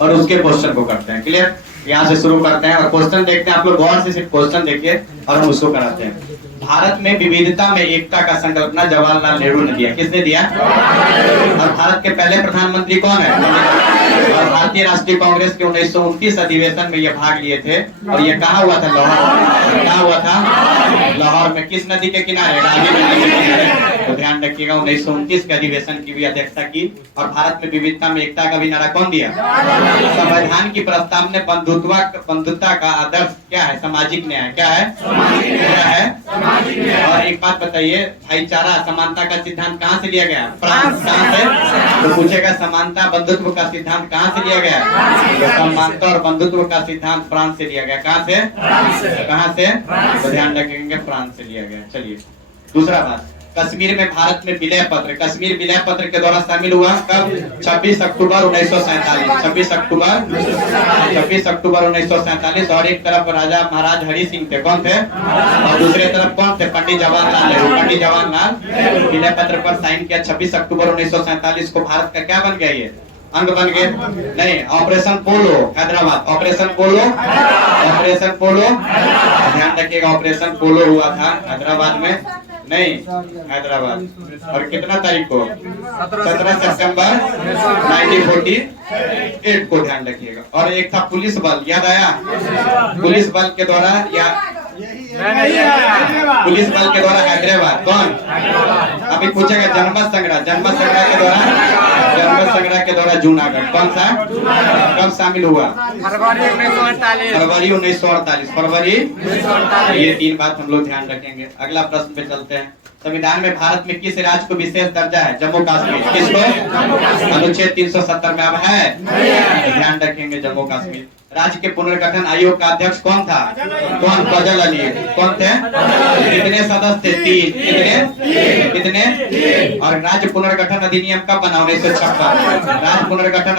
और उसके क्वेश्चन को करते हैं। क्लियर? यहाँ से शुरू करते हैं और क्वेश्चन देखते हैं। आप लोग गौर से सिर्फ क्वेश्चन देखिए और हम उसको कराते हैं। भारत में विविधता में एकता का संकल्पना जवाहरलाल नेहरू ने दिया। किसने दिया? और भारत के पहले प्रधानमंत्री कौन है? और भारतीय राष्ट्रीय कांग्रेस के 1929 अधिवेशन में ये भाग लिए थे। और ये कहाँ हुआ था? लाहौर। कहाँ हुआ था? लाहौर में। किस नदी के किनारे? रावी नदी के किनारे। तो ध्यान रखिएगा, 1929 के अधिवेशन की भी अध्यक्षता की। और भारत में विविधता में एकता का भी नारा कौन दिया? संविधान की प्रस्ताव ने बंधुता का आदर्श क्या है? सामाजिक न्याय। क्या है? क्या है? और एक बात बताइए, भाईचारा समानता का सिद्धांत कहाँ से लिया गया? फ्रांस। कहाँ से? तो पूछेगा समानता बंधुत्व का सिद्धांत कहाँ से लिया गया? तो समानता और बंधुत्व का सिद्धांत फ्रांस से लिया गया। कहाँ से? कहाँ से? तो ध्यान रखेंगे, फ्रांस से लिया गया। चलिए दूसरा बात, कश्मीर में भारत में विलय पत्र, कश्मीर विलय पत्र के द्वारा शामिल हुआ कब? 26 अक्टूबर 1947। 26 अक्टूबर 1947। और एक तरफ राजा महाराज हरि सिंह थे। कौन थे? और दूसरे तरफ कौन थे? पंडित जवाहरलाल नेहरू। पंडित जवाहरलाल विलय पत्र पर साइन किया 26 अक्टूबर 1947 को। भारत का क्या बन गया? ये अंग बन गए? नहीं, ऑपरेशन पोलो हैदराबाद। ऑपरेशन पोलो, ऑपरेशन पोलो ध्यान रखिएगा, ऑपरेशन पोलो हुआ था हैदराबाद में। नहीं, हैदराबाद। और कितना तारीख को? 17 सितंबर 1948 को। ध्यान रखिएगा। और एक था पुलिस बल, याद आया? पुलिस बल के द्वारा या पुलिस बल के द्वारा हैदराबाद। कौन? अभी पूछेगा जन्म संग्रह के द्वारा जूनागढ़। कौन सा? कब शामिल हुआ? फरवरी 1948। फरवरी। ये 3 बात हम लोग ध्यान रखेंगे। अगला प्रश्न पे चलते हैं। संविधान में भारत में किस राज्य को विशेष दर्जा है? जम्मू कश्मीर। किसको? अनुच्छेद 370 में अब है? ध्यान रखेंगे, जम्मू कश्मीर। राज्य के पुनर्गठन आयोग का अध्यक्ष कौन था? कौन? फजल अली। कौन थे? कितने सदस्य थे? 3। कितने? और राज्य पुनर्गठन अधिनियम कब बना? 1956। राज्य पुनर्गठन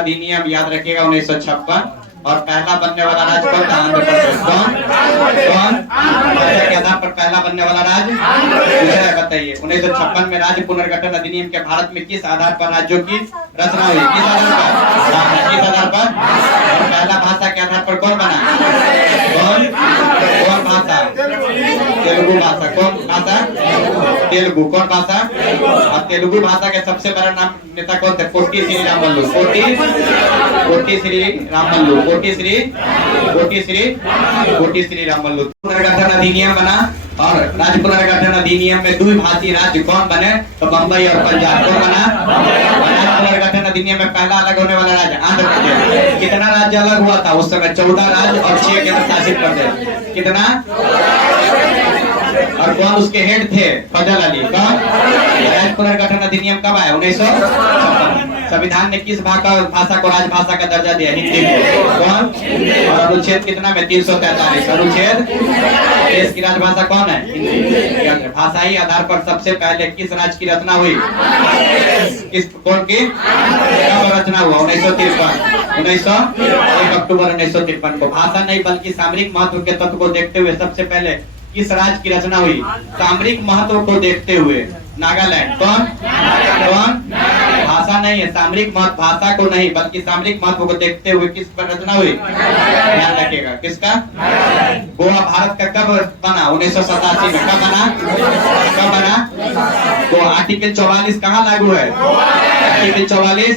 अधिनियम याद रखिएगा, 1956। और पहला बनने वाला राज्य कौन था? आंध्र प्रदेश। कौन? के आधार पर पहला बनने वाला राज्य बताइए। 1956 में राज्य पुनर्गठन अधिनियम के भारत में किस आधार पर राज्यों की रचना हुई? किस आधार पर? और पहला भाषा के आधार पर कौन बना? कौन भाषा? तेलुगु भाषा। कौन भाषा? तेलुगु। कौन भाषा? और तेलुगु भाषा के सबसे बड़ा नाम नेता कौन थे? पोटी श्री रामल्लू। पोटी श्री रामल्लू। पुनर्गठन अधिनियम बना और राज्य पुनर्गठन अधिनियम में द्विभाषी राज्य कौन बने? तो बंबई और पंजाब। कौन बना? पुनर्गठन अधिनियम में पहला अलग होने वाला राज्य आंध्र प्रदेश। कितना राज्य अलग हुआ था उस समय? 14 राज्य और 6 केंद्र शासित प्रदेश। कितना? और कौन उसके हेड थे? फजल अली। कौन? राज्य पुनर्गठन अधिनियम कब आया? 1956। संविधान ने किस भाषा को राजभाषा का दर्जा दिया? हिंदी को। कौन? और अनुच्छेद कितना में? 343। अनुच्छेद। देश की राजभाषा कौन है? हिंदी। भाषाई आधार पर सबसे पहले किस राज्य की रचना हुई? कौन की? कब रचना हुआ? 1953। 1 अक्टूबर 1953 को। भाषा नहीं बल्कि सामरिक महत्व के तत्व को देखते हुए सबसे पहले किस राज्य की रचना हुई? सामरिक महत्व को देखते हुए नागालैंड। कौन? भाषा नहीं है, सामरिक महत्व, भाषा को नहीं बल्कि सामरिक महत्व को देखते हुए किस पर रचना हुई? ध्यान रखिएगा, किसका? गोवा भारत का कब बना? 1987 में। कब बना? तो आर्टिकल 44 कहाँ लागू है? आर्टिकल 44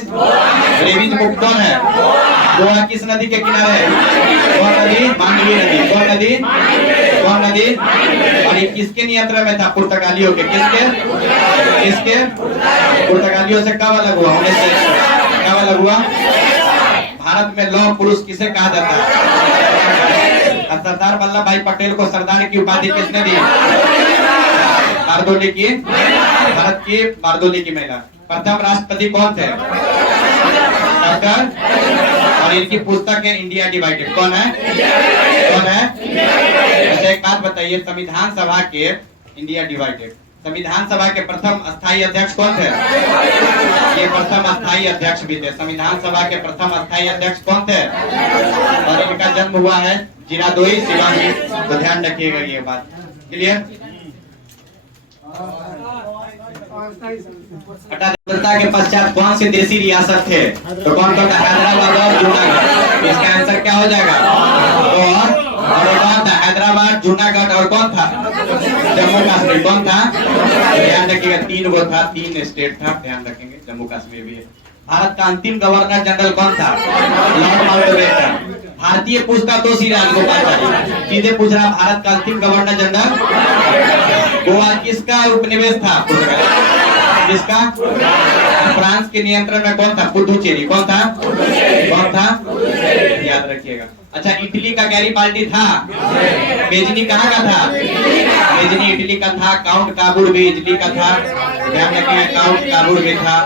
रेविज बुक कौन है? गोवा किस नदी के किनारे है? कौन नदी? मांडवी नदी। कौन नदी? और ये किसके नियंत्रण में था? पुर्तगालियों के। किसके? पुर्तगालियों से कब अलग हुआ? कब अलग हुआ? भारत में लौह पुरुष किसे कहा जाता है? सरदार वल्लभ भाई पटेल को सरदार की उपाधि किसने दी? बारदोली की, भारत की बारदोली की महिला। प्रथम राष्ट्रपति कौन थे? और इनकी पुस्तक है इंडिया डिवाइडेड। कौन है? अच्छा एक बात बताइए, संविधान सभा के इंडिया डिवाइडेड, संविधान सभा के प्रथम अस्थायी अध्यक्ष कौन थे? ये प्रथम अस्थायी अध्यक्ष भी थे। संविधान सभा के प्रथम अस्थायी अध्यक्ष कौन थे? और इनका जन्म हुआ है जिरादोई शिवाजी। तो ध्यान रखिएगा ये बात। क्लियर? स्वतंत्रता के पश्चात कौन से देशी रियासत थे? तो कौन कौन था? हैदराबाद और जूनागढ़। इसका आंसर क्या हो जाएगा? और एक कौन था? हैदराबाद, जूनागढ़ और कौन था? जम्मू कश्मीर। कौन था? ध्यान रखिएगा, 3 वो था, 3 स्टेट था, ध्यान रखेंगे, जम्मू कश्मीर भी है। भारत का अंतिम गवर्नर जनरल कौन था? Lord Mountbatten. भारतीय पूछता तो श्री राजगोपाल सीधे पूछ रहा, भारत का अंतिम गवर्नर जनरल गोवा किसका उपनिवेश था? किसका? फ्रांस के नियंत्रण में कौन था? पुडुचेरी। कौन था? कौन था? याद रखिएगा। अच्छा, इटली का गैरीबाल्डी था, बेजनी कहाँ का था? बेजनी इटली का था। काउंट काबूर भी इटली का था, ध्यान रखिएगा, काउंट काबूर भी था।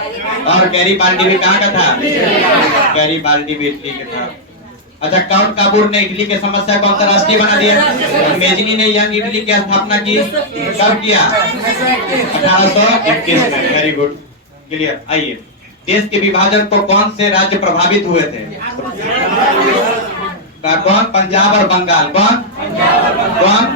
और गैरीबाल्डी भी कहाँ का था? गैरीबाल्डी भी इटली का था। अच्छा, काउंट काबूर ने इटली की समस्या को अंतरराष्ट्रीय बना दिया। मेजनी ने यंग इटली की स्थापना की, कब किया? 1821 में। Very good, clear. आइए, देश के विभाजन को कौन से राज्य प्रभावित हुए थे? कौन? पंजाब और बंगाल। कौन? कौन?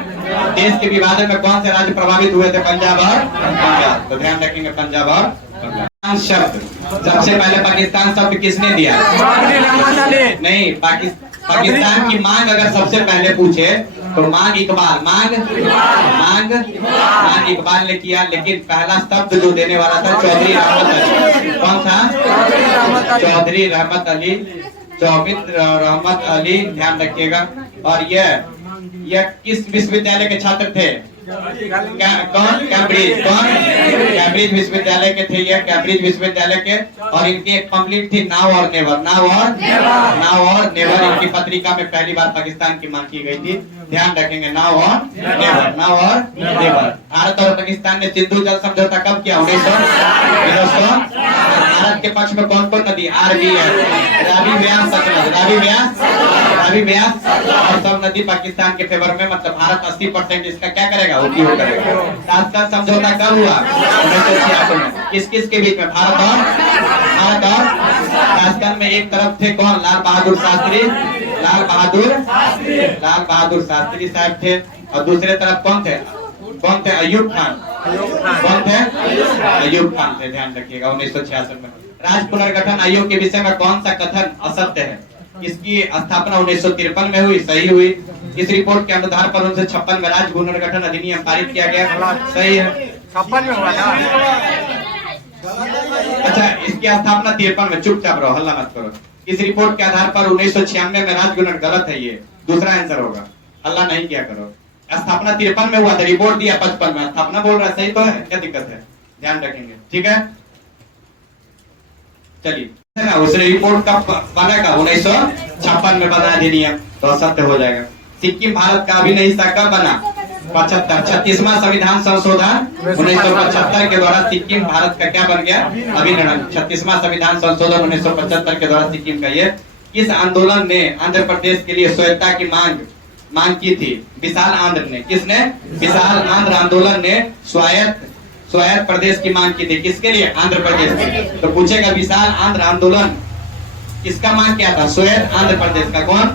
देश के विभाजन में कौन से राज्य प्रभावित हुए थे? पंजाब और बंगाल। तो ध्यान रखेंगे, पंजाब और बंगाल। शब्द सबसे पहले पाकिस्तान शब्द किसने दिया? नहीं, पाकिस्तान की मांग अगर सबसे पहले पूछे तो मांग इकबाल, मांग इकबाल ने किया। लेकिन पहला शब्द जो देने वाला था चौधरी रहमत अली। कौन था? चौधरी रहमत अली, चौधरी रहमत अली, ध्यान रखिएगा। और यह किस विश्वविद्यालय के छात्र थे? कौन? कैम्ब्रिज। कौन? कैम्ब्रिज विश्वविद्यालय के थे ये, कैम्ब्रिज विश्वविद्यालय के। और इनकी एक पम्फलेट थी, नाउ और नेवर। नाउ और नेवर इनकी पत्रिका में पहली बार पाकिस्तान की मांग की गई थी, ध्यान रखेंगे, नाउ और नेवर, नाउ और नेवर। भारत और पाकिस्तान ने सिंधु जल समझौता कब किया? 1900। भारत के पक्ष में कौन कौन नदी? RBS, रावी, व्यास, सतलज। रावी, व्यास और सब नदी पाकिस्तान के फेवर में, मतलब भारत 80% इसका क्या करेगा? उपयोग करेगा। ताशकंद समझौता कब हुआ? 1966 में। किस किस के बीच में? भारत और ताशकंद में एक तरफ थे कौन? लाल बहादुर शास्त्री साहब थे। और दूसरे तरफ कौन थे? अयूब खान। कौन थे? अयूब खान थे, ध्यान रखिएगा, 1966 में। राज्य पुनर्गठन आयोग के विषय में कौन सा कथन असत्य है? इसकी स्थापना 1953 में हुई, सही हुई। इस रिपोर्ट के आधार पर 1956 में राज्य पुनर्गठन अधिनियम पारित किया गया, सही है। 56 में हुआ था। अच्छा, इसकी स्थापना 53 में, चुपचाप रहो, हल्ला मत करो। इस रिपोर्ट के आधार पर 1996 में राज्य गुणन, गलत है, ये दूसरा आंसर होगा, हल्ला नहीं किया करो। स्थापना 53 में हुआ था, रिपोर्ट दिया 55 में, स्थापना बोल रहा है, सही तो है, क्या दिक्कत है? ध्यान रखेंगे, ठीक है। चलिए, उस रिपोर्ट का बनेगा 1956 में बना अधिनियम, तो असत्य हो जाएगा। सिक्किम भारत का अभिन्न हिस्सा कब बना? 75। 36वां संविधान संशोधन 1975 के द्वारा सिक्किम भारत का क्या बन गया? अभिन्न। 36वां संविधान संशोधन 1975 के द्वारा सिक्किम का ये। किस आंदोलन ने आंध्र प्रदेश के लिए स्वायत्तता की मांग की थी? विशाल आंध्र ने। किसने? विशाल आंध्र आंदोलन ने स्वायत्त प्रदेश की मांग की थी। किसके लिए? आंध्र प्रदेश के। तो पूछेगा विशाल आंध्र आंदोलन किसका मांग किया था? स्वायत्त आंध्र प्रदेश का। कौन?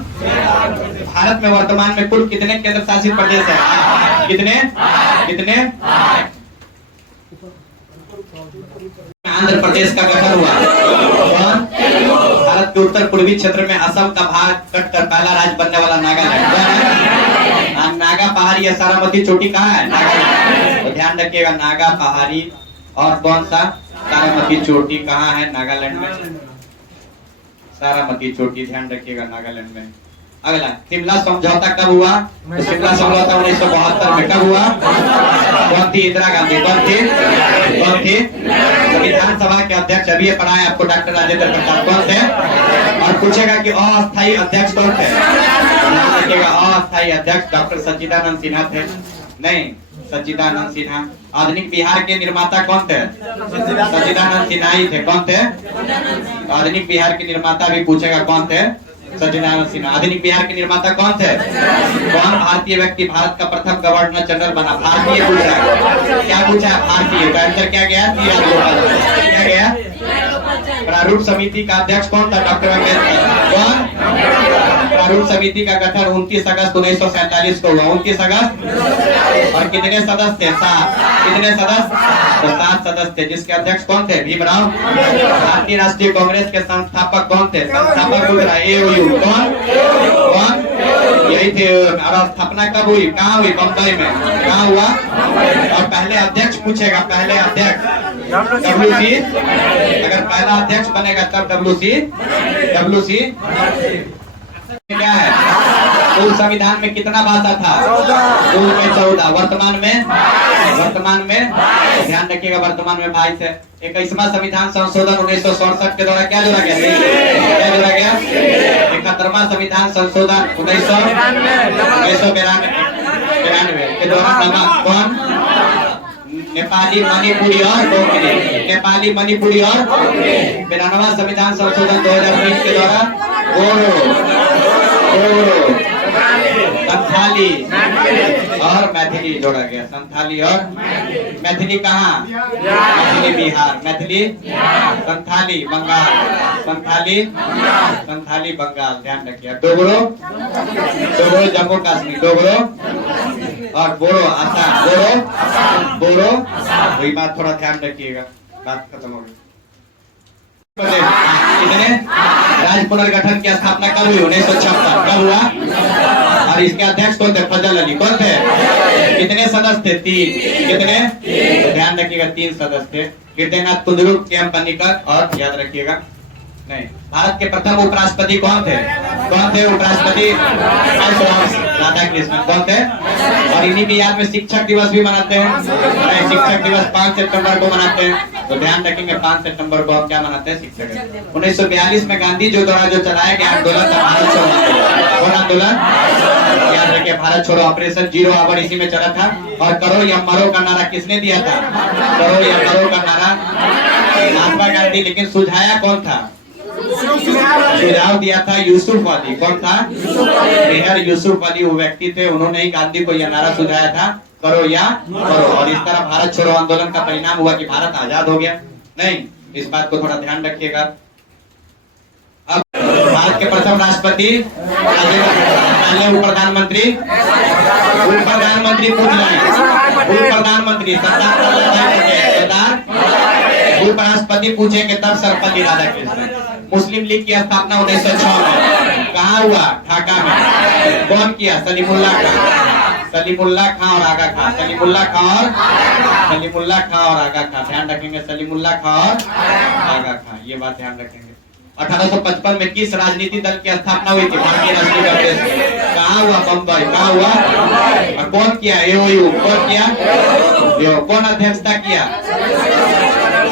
भारत में वर्तमान में कुल कितने केंद्र शासित प्रदेश है? कितने? आंध्र प्रदेश का गठन हुआ। कौन? भारत के उत्तर पूर्वी क्षेत्र में असम का भाग कटकर पहला राज्य बनने वाला नागालैंड। नागा पहाड़ी या सारामती चोटी कहाँ है? नागालैंड। तो ध्यान रखिएगा, नागा पहाड़ी और कौन सा? सारामती चोटी कहाँ है? नागालैंड में। सारामती चोटी, ध्यान रखिएगा, नागालैंड में। अगला, शिमला समझौता कब हुआ? तो शिमला समझौता 1972 में कब हुआ? कौन थी? इंदिरा गांधी। कौन थी? तो विधानसभा के अध्यक्ष, अभी ये पढ़ा है आपको, डॉक्टर राजेंद्र प्रसाद। कौन थे? और पूछेगा कि अस्थायी अध्यक्ष कौन थे? देखिएगा, अस्थायी अध्यक्ष डॉक्टर सच्चिदानंद सिन्हा थे। नहीं, सच्चिदानंद सिन्हा। आधुनिक बिहार के निर्माता कौन थे? सच्चिदानंद सिन्हा ही थे। कौन थे? आधुनिक बिहार के निर्माता भी पूछेगा, कौन थे? सच्चिदानंद सिन्हा। आधुनिक बिहार के निर्माता कौन थे? कौन भारतीय व्यक्ति भारत का प्रथम गवर्नर जनरल बना? भारतीय पूछा है, क्या पूछा है? भारतीय। तो आंसर क्या गया? क्या गया? प्रारूप समिति का अध्यक्ष कौन था? डॉक्टर अम्बेडकर। कौन? प्रारूप समिति का गठन 29 अगस्त 1947 को हुआ। 29 अगस्त। और कितने सदस्य थे? 7। कितने सदस्य? तो 7 सदस्य थे, जिसके अध्यक्ष कौन थे? भीमराव। भारतीय राष्ट्रीय कांग्रेस के संस्थापक कौन थे? संस्थापक AOU कौन? यही थे। और स्थापना कब हुई? कहाँ हुई? बम्बई में। कहाँ हुआ? और पहले अध्यक्ष पूछेगा, पहले अध्यक्ष WC। अगर पहला अध्यक्ष बनेगा तब WC क्या है? कुल संविधान में कितना भाषा था? कुल में 14। वर्तमान में ध्यान रखिएगा, वर्तमान में 22 है। 21वां संविधान संशोधन 1967 के द्वारा क्या जोड़ा गया? 71वां संविधान संशोधन 1992 के द्वारा कौन? नेपाली, मणिपुरी और कोंकणी। नेपाली, मणिपुरी और 92वां संविधान संशोधन 2020 के द्वारा बोडो, संथाली और मैथिली जोड़ा गया। संथाली और मैथिली कहाँ? मैथिली बिहार, मैथिली संथाली बंगाल, संथाली बंगाल। ध्यान रखिए। डोगरो जम्मू कश्मीर, डोगरो और बोरो आसाम, बोरो। वही बात थोड़ा ध्यान रखिएगा, बात खत्म हो गई। कितने राज्य पुनर्गठन की स्थापना कब हुई? 1976। कब हुआ? और इसके अध्यक्ष कौन थे? फजल अली। कौन थे? कितने सदस्य थे? 3। कितने? ध्यान रखिएगा, 3 सदस्य थे। कीर्तिनाथ कुंदरू, KM पन्नीकर। और याद रखिएगा, नहीं, भारत के प्रथम उपराष्ट्रपति कौन थे? उपराष्ट्रपति? राधा कृष्णन। कौन थे? और इन्हीं की याद में शिक्षक दिवस भी मनाते हैं। शिक्षक दिवस 5 सितंबर को मनाते हैं, तो ध्यान रखेंगे 5 सितंबर को हम क्या मनाते हैं? शिक्षक। 1942 में गांधी जी द्वारा जो चलाया गया आंदोलन था भारत छोड़ो आंदोलन। कौन आंदोलन? याद रखिए, भारत छोड़ो। ऑपरेशन जीरो आवर इसी में चला था। और करो या मरो का नारा किसने दिया था? करो या मरो का नारा महात्मा गांधी। लेकिन सुझाया कौन था? सुझाव दिया था यूसुफ अली। कौन था? मेहर यूसुफ अली वो व्यक्ति थे, उन्होंने ही गांधी को यह नारा सुझाया था, करो या मरो। और इस तरह भारत छोड़ो आंदोलन का परिणाम हुआ कि भारत आजाद हो गया। नहीं, इस बात को थोड़ा ध्यान रखिएगा। अब भारत के प्रथम राष्ट्रपति, पहले उप प्रधानमंत्री पूछ रहे हैं। उप प्रधानमंत्री सरदार, उपराष्ट्रपति पूछेंगे तब सर्वपल्ली राधाकृष्णन। मुस्लिम लीग की स्थापना 1906 में कहाँ हुआ? ढाका में। कौन किया? सलीमुल्लाह खां और आगा खां। सलीमुल्लाह खां और आगा खां। ध्यान रखेंगे, सलीमुल्लाह खां और आगा खां, ये बात ध्यान रखेंगे। 1855 में किस राजनीति दल की स्थापना हुई थी? भारतीय राष्ट्रीय कांग्रेस। कहाँ हुआ? बम्बई। कहाँ हुआ? और कौन किया? AOU। कौन किया? कौन अध्यक्षता किया?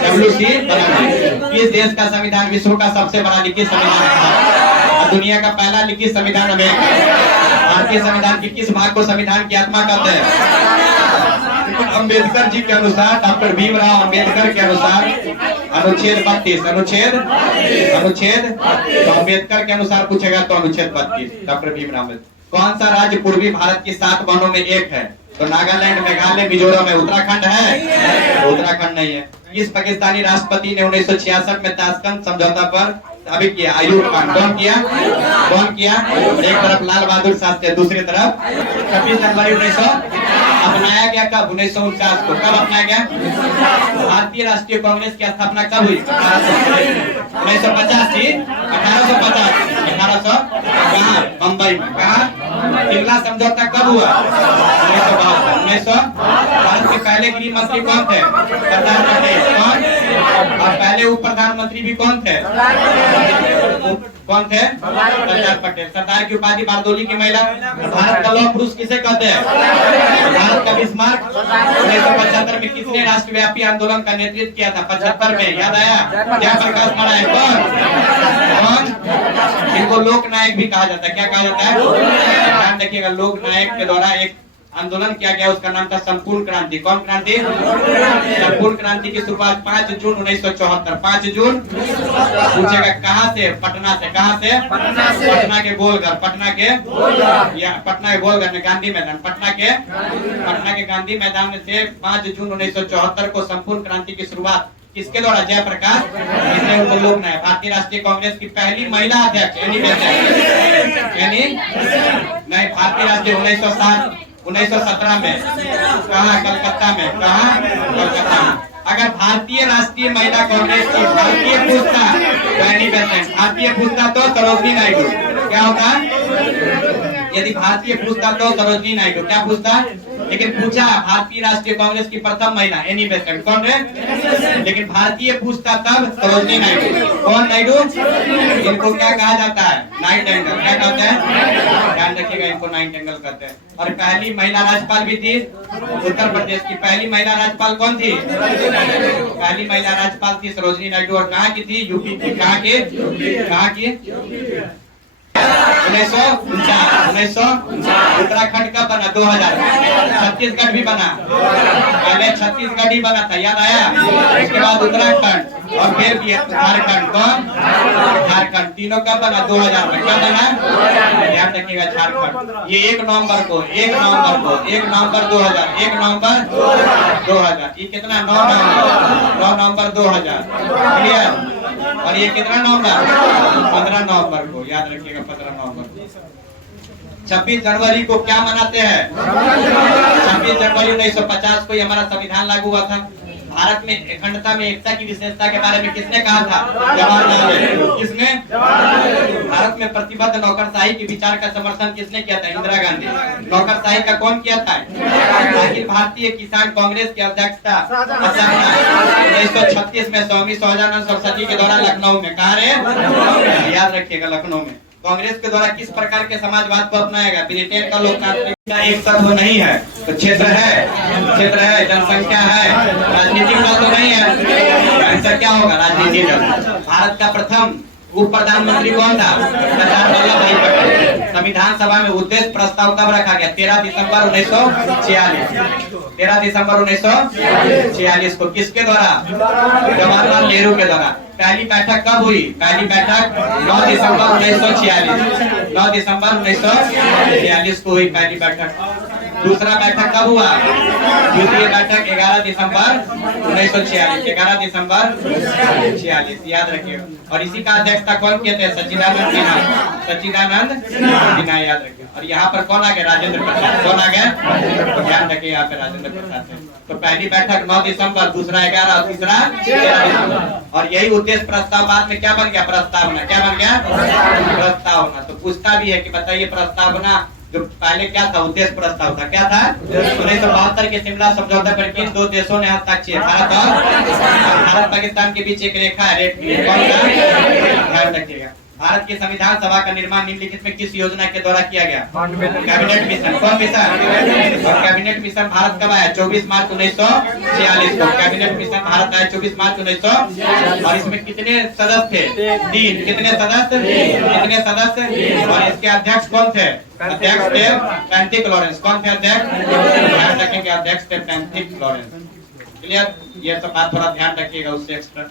WC बनाना। किस देश का संविधान विश्व का सबसे बड़ा लिखित संविधान था? और दुनिया का पहला लिखित संविधान अमेरिका। भारतीय संविधान के किस भाग को संविधान की आत्मा कहते हैं? अम्बेडकर जी के अनुसार, डॉक्टर भीमराव अम्बेडकर के अनुसार अनुच्छेद 32। अनुच्छेद तो अम्बेडकर के अनुसार पूछेगा तो अनुच्छेद 32 डॉक्टर भीमराव अम्बेडकर। कौन सा राज्य पूर्वी भारत की 7 वनों में एक है? तो नागालैंड, मेघालय, मिजोरम है। उत्तराखंड है? उत्तराखंड नहीं है। इस पाकिस्तानी राष्ट्रपति ने 1966 में ताशकंद समझौता पर अभी किया? अयूब खान। कौन किया? एक तरफ लाल बहादुर शास्त्री, दूसरी तरफ 26 जनवरी 1900 अपनाया गया। कब? 1949 को। कब अपनाया गया? भारतीय राष्ट्रीय कांग्रेस की स्थापना कब हुई? 1950 थी। 1850 कहाँ? बम्बई में। कहाँ? सिमला समझौता कब हुआ? 1952। भारत के पहले गृह मंत्री कौन थे? सरदार पटेल। कौन? और पहले उप प्रधानमंत्री भी कौन थे? सरदार पटेल। सरदार की उपाधि बारदोली की महिला। भारत का लौह पुरुष किसे कहते हैं? भारत का बिस्मार्क। 1975 में किसने राष्ट्रव्यापी आंदोलन का नेतृत्व किया था? 75 में। याद आया? जयप्रकाश नारायण। कौन? इनको लोक नायक भी कहा जाता है। क्या कहा जाता है? ध्यान रखिएगा, लोक नायक के द्वारा एक आंदोलन किया गया, उसका नाम था संपूर्ण क्रांति। कौन क्रांति? संपूर्ण क्रांति की शुरुआत 5 जून 1974। 5 जून पूछेगा कहाँ से? पटना से। कहाँ से? पटना के गोलघर। पटना के गोलघर में गांधी मैदान। पटना के गांधी मैदान से 5 जून 1974 को संपूर्ण क्रांति की शुरुआत किसके द्वारा? जयप्रकाश। इसने उनको लोक नायक। भारतीय राष्ट्रीय कांग्रेस की पहली महिला अध्यक्ष नहीं, भारतीय राष्ट्रीय 1917 में। कहा? कलकत्ता में। कहा? कलकत्ता में। अगर भारतीय राष्ट्रीय महिला कांग्रेस की भारतीय पूछता तो एनी बेसेंट, भारतीय पूछता तो सरोजिनी नायडू, क्या होता? यदि भारतीय पूछता तो सरोजिनी नायडू, क्या पूछता? लेकिन पूछा भारतीय राष्ट्रीय कांग्रेस की प्रथम महिला एनी बेसेंट, कौन है? लेकिन भारतीय पूछता तब सरोजिनी नायडू, कौन नायडू? इनको क्या कहा जाता है? नाइट एंगल, क्या कहते हैं? ध्यान रखिएगा, इनको नाइट एंगल कहते हैं। और पहली महिला राज्यपाल भी थी उत्तर प्रदेश की, पहली महिला राज्यपाल कौन थी? पहली महिला राज्यपाल थी सरोजिनी नायडू, और कहाँ की थी? यूपी की। कहाँ की? 1949 उत्तराखंड का बना 2000, छत्तीसगढ़ भी बना, पहले छत्तीसगढ़ ही बना था, याद आया? उसके बाद उत्तराखंड और फिर झारखंड, कौन? झारखंड, तीनों का बना 2000 में, क्या बना? ध्यान रखिएगा, झारखंड। ये 1 नवंबर 2000, 1 नवंबर 2000, ये कितना? 9 नवंबर 2000, क्लियर? और ये कितना नवंबर? 15 नवंबर को, याद रखिएगा 15 नवंबर को। 26 जनवरी को क्या मनाते हैं? 26 जनवरी 1950 को हमारा संविधान लागू हुआ था। भारत में अखंडता में एकता की विशेषता के बारे में किसने कहा था? जवाहरलाल नेहरू। किसने? भारत में प्रतिबद्ध नौकरशाही के विचार का समर्थन किसने किया था? इंदिरा गांधी। नौकरशाही का कौन किया था? अखिल भारतीय किसान कांग्रेस की अध्यक्षता 1936 में स्वामी सहजानंद सरस्वती के द्वारा लखनऊ में, कहा रे? याद रखिएगा, लखनऊ में। कांग्रेस के द्वारा किस प्रकार के समाजवाद को अपनाया गया? ब्रिटेन का लोकतांत्रिक एक तत्व नहीं है तो क्षेत्र है, जनसंख्या है, राजनीतिक दल तो नहीं है, आंसर क्या होगा? राजनीतिक दल। भारत का प्रथम उप प्रधानमंत्री कौन था? सरदार वल्लभ भाई पटेल। संविधान सभा में उद्देश्य प्रस्ताव कब रखा गया? 13 दिसंबर 1946। 13 दिसंबर 1946 को किसके द्वारा? जवाहरलाल नेहरू के द्वारा। पहली बैठक कब हुई? पहली बैठक 9 दिसंबर 1946, 9 दिसंबर 1946 को हुई पहली बैठक। दूसरा बैठक कब हुआ? द्वितीय बैठक 11 दिसंबर 1946, 11 दिसंबर 46, याद रखिएगा। और इसी का अध्यक्षता कौन किए थे? सच्चिदानंद सिन्हा, याद रखिए। और यहाँ पर कौन आ गया? राजेंद्र प्रसाद। कौन आ गया? तो ध्यान रखिए, यहाँ पे राजेंद्र प्रसाद थे। तो पहली बैठक 9 दिसंबर, दूसरा 11 और तीसरा 13 दिसंबर। और यही उद्देश्य प्रस्ताव बाद में क्या बन गया? प्रस्तावना। क्या बन गया? प्रस्तावना। तो पूछता भी है कि बताइए प्रस्तावना जो पहले क्या था? उद्देश्य प्रस्ताव था। क्या था? 1972 के शिमला समझौते पर किन 2 देशों ने हस्ताक्षर? भारत पाकिस्तान के बीच एक रेखा है, रेड क्लियर। कौन सा? ध्यान रखिएगा। भारत के संविधान सभा का निर्माण निम्नलिखित में किस योजना के द्वारा किया गया? Cabinet mission. कौन मिशन? और कैबिनेट मिशन भारत कब आया? 24 मार्च 1946 को कैबिनेट मिशन भारत आया 24 मार्च 1946। और इसमें कितने सदस्य थे? 3। कितने सदस्य? और इसके अध्यक्ष कौन थे? अध्यक्ष थे पैंथिक लॉरेंस। कौन थे अध्यक्ष? ध्यान रखेंगे, अध्यक्ष थे पैंथिक लॉरेंस। क्लियर? ये सब बात थोड़ा ध्यान रखिएगा उससे एक्स्ट्रा।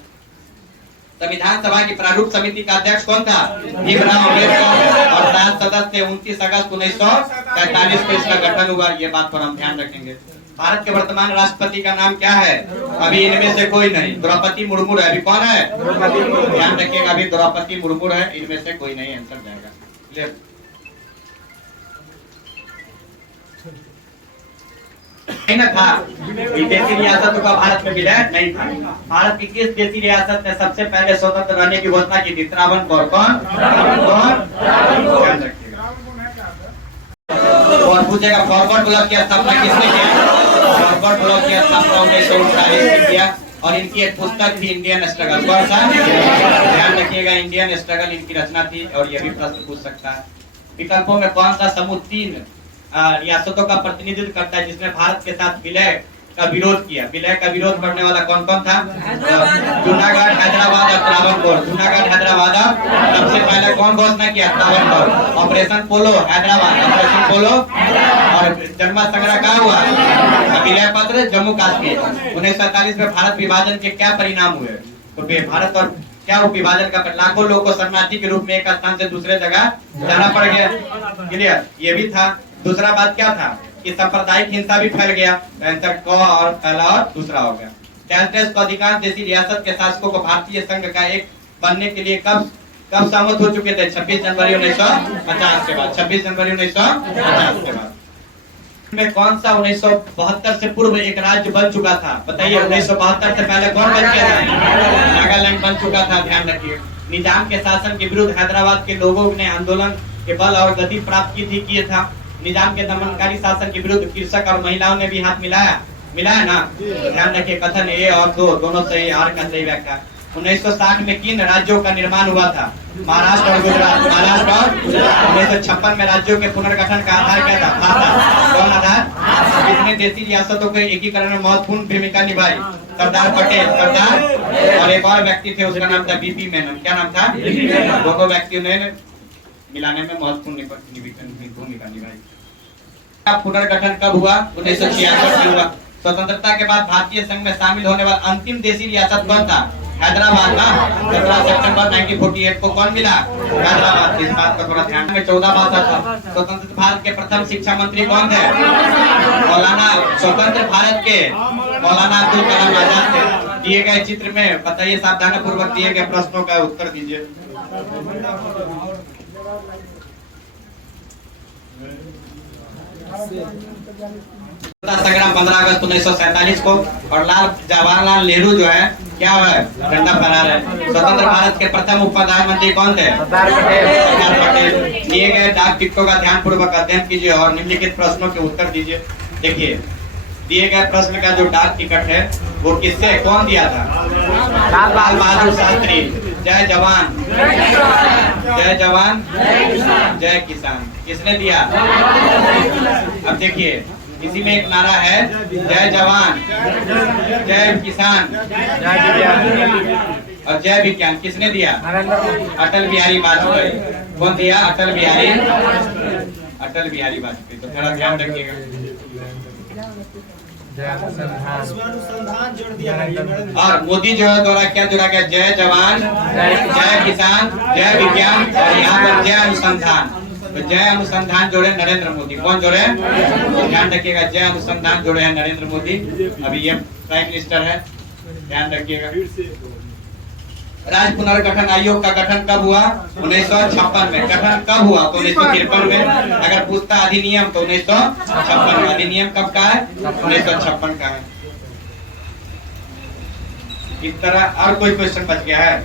संविधान सभा की प्रारूप समिति का अध्यक्ष कौन था? भीमराव अम्बेडकर। और 7 सदस्य थे। 29 अगस्त 1943 को इसका गठन हुआ। ये बात पर हम ध्यान रखेंगे। भारत के वर्तमान राष्ट्रपति का नाम क्या है? अभी इनमें से कोई नहीं, द्रौपदी मुर्मू है। अभी कौन है? ध्यान रखिएगा, अभी द्रौपदी मुर्मू है, इनमें से कोई नहीं। आंसर जाएगा। क्लियर? नहीं था विदेशी रियासतों का भारत में विलय नहीं था। भारत की किस देशी रियासत ने सबसे पहले स्वतंत्र रहने की घोषणा की थी? त्रावणकोर। कौन? ध्यान रखिएगा। और पूछेगा फॉरवर्ड ब्लॉक की स्थापना किसने किया? फॉरवर्ड ब्लॉक की स्थापना 1939 में किया। और इनकी एक पुस्तक थी इंडियन स्ट्रगल। कौन सा? ध्यान रखिएगा, इंडियन स्ट्रगल इनकी रचना थी। और ये भी प्रश्न पूछ सकता है। विकल्पों में कौन सा समूह 3 रियासतों का प्रतिनिधित्व करता है जिसने भारत के साथ विलय का विरोध किया? विलय का विरोध करने वाला कौन कौन था? जूनागढ़, हैदराबाद और त्रावणकोर। जूनागढ़, हैदराबाद। सबसे पहले कौन घोषणा किया? त्रावणकोर। ऑपरेशन पोलो हैदराबाद, ऑपरेशन पोलो। और जन्म संग्रह कहाँ हुआ? विलय पत्र जम्मू कश्मीर। 1947 में भारत विभाजन के क्या परिणाम हुए? तो भारत और क्या विभाजन का लाखों लोगों को शरणार्थी के रूप में एक स्थान से दूसरे जगह जाना पड़ गया। क्लियर? ये भी था। दूसरा बात क्या था कि सांप्रदायिक हिंसा भी फैल गया। आंसर क और पहला और दूसरा हो गया। देश को अधिकांश देशी रियासत के शासकों को भारतीय संघ का एक बनने के लिए कब सहमत हो चुके थे? 26 जनवरी 1950 के बाद। 26 जनवरी 1950 के बाद। में कौन सा 1972 से पूर्व एक राज्य बन चुका था? बताइए, 1972 से पहले कौन बन गया था? नागालैंड बन चुका था, ध्यान रखिए। निजाम के शासन के विरुद्ध हैदराबाद के लोगों ने आंदोलन के बल और गति प्राप्त की थी, किए था। निजाम के दमनकारी शासन के विरुद्ध कृषक और महिलाओं ने भी हाथ मिलाया ना। ध्यान रखिए, कथन ए और दो दोनों सही, आर का सही व्याख्या। 1960 में किन राज्यों का निर्माण हुआ था? महाराष्ट्र और गुजरात। महाराष्ट्र और 1956 में राज्यों के पुनर्गठन का आधार क्या था? भाषा। कौन आधार? कितने देशी रियासतों के एकीकरण में महत्वपूर्ण भूमिका निभाई? सरदार पटेल। सरदार और एक और व्यक्ति थे, उसका नाम था बीपी मेनन। क्या नाम था? दोनों व्यक्तियों ने मिलाने में महत्वपूर्ण भूमिका निभाई। पुनर्गठन कब हुआ? 1966 में हुआ। स्वतंत्रता के बाद भारतीय संघ में शामिल होने वाला अंतिम देशी रियासत कौन था? हैदराबाद ना। 17 सितंबर 1948 को कौन मिला? हैदराबाद। इस बात का थोड़ा ध्यान में 14 भाषा था। स्वतंत्र भारत के प्रथम शिक्षा मंत्री कौन थे? मौलाना। स्वतंत्र भारत के मौलाना अब्दुल कलाम आजाद थे। दिए गए चित्र में बताइए, सावधानी पूर्वक दिए गए प्रश्नों का उत्तर दीजिए। संग्राम 15 अगस्त 1947 को, और जवाहरलाल नेहरू जो है क्या है? झंडा फहरा रहे। स्वतंत्र भारत के प्रथम उप प्रधानमंत्री कौन थे? सरदार पटेल। दिए गए डाक टिकटों का ध्यान पूर्वक अध्ययन कीजिए और निम्नलिखित प्रश्नों के उत्तर दीजिए। देखिए, दिए गए प्रश्न का जो डाक टिकट है वो किससे, कौन दिया था? लाल बहादुर शास्त्री। जय जवान, जय जवान, जय किसान, किसने दिया? अब देखिए, इसी में एक नारा है, जय जवान, जय किसान और जय विज्ञान, किसने दिया? अटल बिहारी वाजपेयी। कौन दिया? अटल बिहारी वाजपेयी। तो थोड़ा ध्यान रखिएगा। और मोदी जो है द्वारा क्या जोड़ा गया? जय जवान, जय किसान, जय विज्ञान और यहाँ पर जय अनुसंधान। तो जय अनुसंधान जोड़े नरेंद्र मोदी। कौन जोड़े? तो ध्यान रखिएगा, जय अनुसंधान जोड़े हैं नरेंद्र मोदी। अभी ये प्राइम मिनिस्टर है, ध्यान रखिएगा। राज्य पुनर्गठन आयोग का गठन कब हुआ? 1956 में। गठन कब हुआ? तो 1953 में। अगर पूछता अधिनियम तो 1956 में। अधिनियम कब का है? 1956 का है। इस तरह और कोई क्वेश्चन बच गया है?